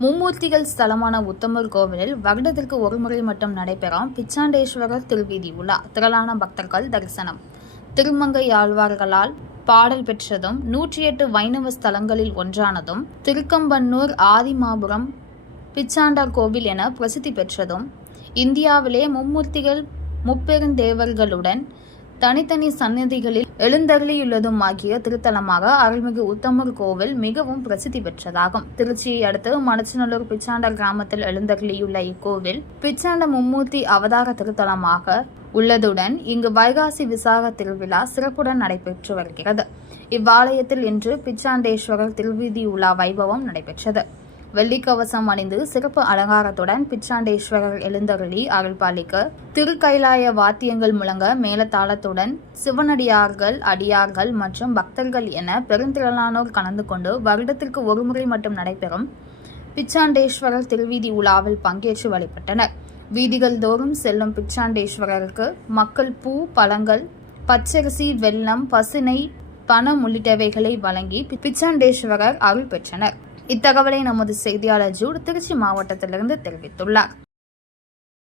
மும்மூர்த்திகள் ஸ்தலமான உத்தமர் கோவிலில் வருடத்திற்கு ஒருமுறை மட்டும் நடைபெறும் பிச்சாண்டேஸ்வரர் திருவீதி உலா. திரளான பக்தர்கள் தரிசனம். திருமங்கை ஆழ்வார்களால் பாடல் பெற்றதும் நூற்றி எட்டு வைணவ ஸ்தலங்களில் ஒன்றானதும் திருக்கம்பன்னூர் ஆதிமாபுரம் பிச்சாண்டார் கோவில் என பிரசித்தி பெற்றதும் இந்தியாவிலே மும்மூர்த்திகள் முப்பெருந்தேவர்களுடன் தனித்தனி சன்னதிகளில் எழுந்தருளியுள்ளதும் ஆகிய திருத்தலமாக அருள்மிகு உத்தமர் கோவில் மிகவும் பிரசித்தி பெற்றதாகும். திருச்சியை அடுத்து மணச்சநல்லூர் பிச்சாண்டர் கிராமத்தில் எழுந்தருளியுள்ள இக்கோவில் பிச்சாண்ட மும்மூர்த்தி அவதார திருத்தலமாக உள்ளதுடன் இங்கு வைகாசி விசாக திருவிழா சிறப்புடன் நடைபெற்று வருகிறது. இவ்வாலயத்தில் இன்று பிச்சாண்டேஸ்வரர் திருவீதி உலா வைபவம் நடைபெற்றது. வெள்ளிக்கவசம் அணிந்து சிறப்பு அலங்காரத்துடன் பிச்சாண்டேஸ்வரர் எழுந்தருளி அருள்பாலிக்க திருக்கைலாய வாத்தியங்கள் முழங்க மேலத்தாளத்துடன் சிவனடியார்கள் அடியார்கள் மற்றும் பக்தர்கள் என பெருந்திரளானோர் கலந்து கொண்டு வருடத்திற்கு ஒருமுறை மட்டும் நடைபெறும் பிச்சாண்டேஸ்வரர் திருவீதி உலாவில் பங்கேற்று வழிபட்டனர். வீதிகள் தோறும் செல்லும் பிச்சாண்டேஸ்வரருக்கு மக்கள் பூ பழங்கள் பச்சரிசி வெல்லம் பசினை பணம் உள்ளிட்டவைகளை வழங்கி பிச்சாண்டேஸ்வரர் அருள் பெற்றனர். இத்தகவலை நமது செய்தியாளர் ஜூட் திருச்சி மாவட்டத்திலிருந்து தெரிவித்துள்ளார்.